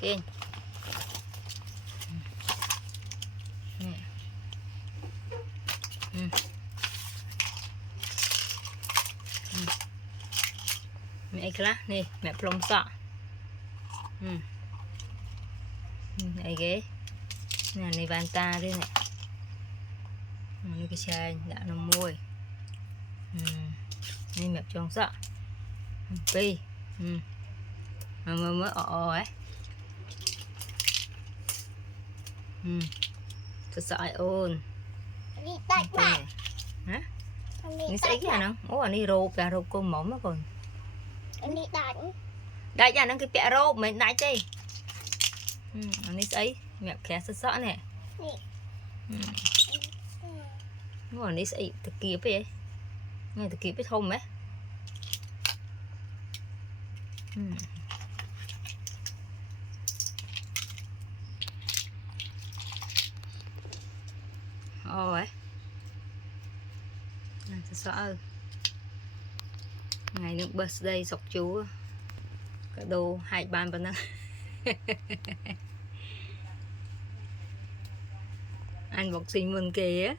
Kiên nè. Mẹ cái lá nè mẹ plong sọ này ghế nè này bàn ta đây nè cái chai đã nó môi này mẹ plong sọ pi mới ấy thật sợ ôn hảนี่ใส่กี่อันนั้นโอ้อันนี้โรบอะโรบกลมหมอมาก่อนอันนี้ได้จ้ะนั่นคือแปะโรบไม่ได้จีอันนี้ใส่แบบแค่สะๆเนี่ยโอ้อันนี้ใส่ตะเกียบไปไงตะเกียบไปทมไหมôi sợ ngày nước birthday sọc chú cả đồ 2 bàn bên đó anh bọc xinh mừng kìa